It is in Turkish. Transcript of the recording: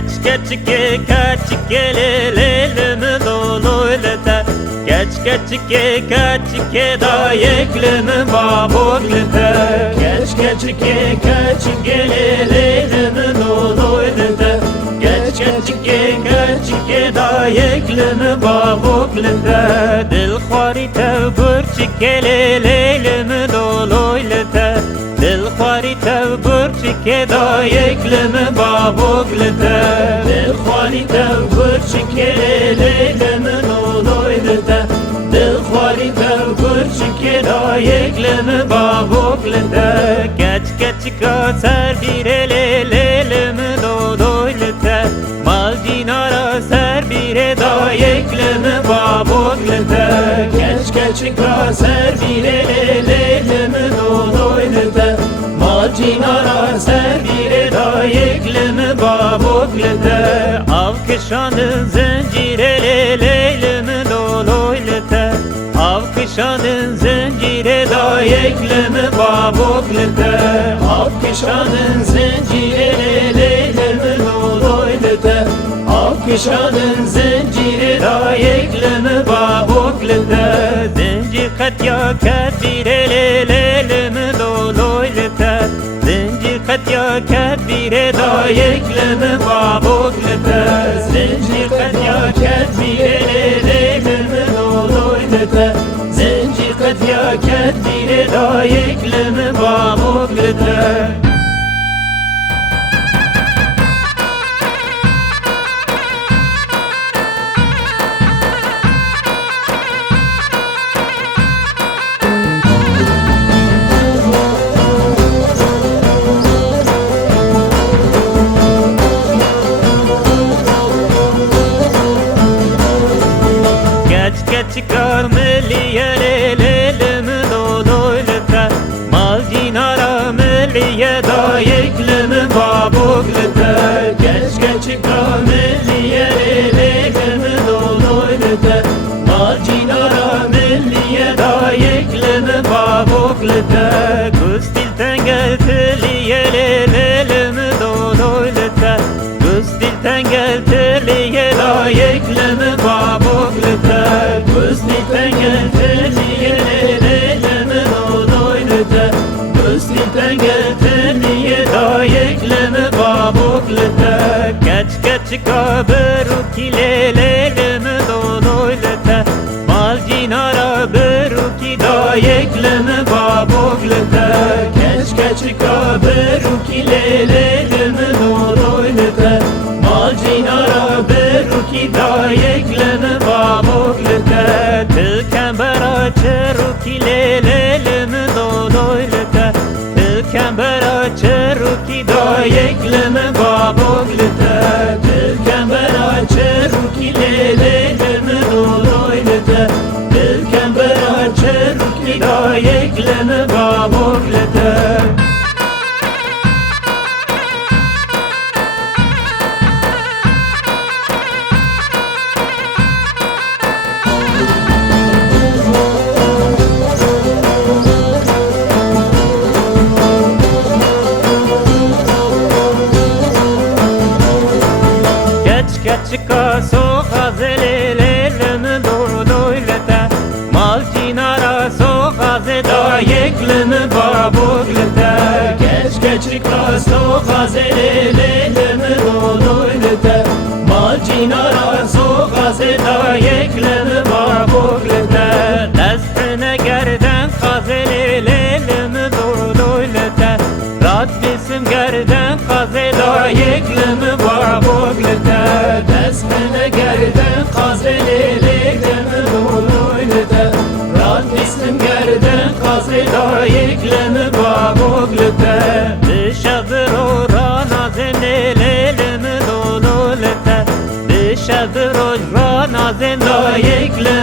keçike keçike lelemi doluyla keçike keçike da yeklemi babulita keçike keçike lelemi doluyla keçike keçike da yeklemi babulita dil xarita burçike lelemi doluyla dil xarita burçike da yeklemi babulita dil xarita burçike lelemi doluyla dil xarita burçike da yeklemi babulita keçika ser bir lelemi doluyla mal dinara ser bir da yeklemi babulita keçika ser bir lelemi doluyla mal dinara ser bir da yeklemi babulita av kışanın zincire lelemi doluyla av kışanın zincire da yeklemi babulita av kışanın zincire lelemi doluyla av kışanın zincire da yeklemi babulita zincir katya kadire lelemi doluyla zincir katya kadire da yeklemi babulita zincir katya kadire lelemi doluyla zincir katya kadire da yeklemi babulita Keçikar milliye lelemi doluyla mal dinara milliye da yeklemi babulita keçikar milliye lelemi doluyla mal dinara milliye da yeklemi babulita gustilten geltiliye lelemi doluyla gustilten geltiliye da yeklemi babulita Gustilten gelteliye lelemi doluyla Gustilten gelteliye da yeklemi babulita keçika beruki lelemi doluyla mal cinara beruki da yeklemi babulita keçika beruki lelemi doluyla mal cinara beruki da yeklemi babulita tilken bera çeruki lelemi doluyla tilken bera çeruki da yeklemi babulita tilken bera çeruki lelemi doluyla tilken bera çeruki da yeklemi babulita Keçika soğaz lelemi doluyla mal cinara soğaz da yeklemi babulita keçika soğaz lelemi doluyla mal cinara soğaz da yeklemi babulita destine gerden kaz lelemi doluyla Rabbisim gerden kaz da yeklemi babulita Desmine gerden kazelelemi doluyla Rabbisim gerden kazeda yeklemi babulita Dışadır orana zenelelemi doluyla Dışadır orana zenda yeklemi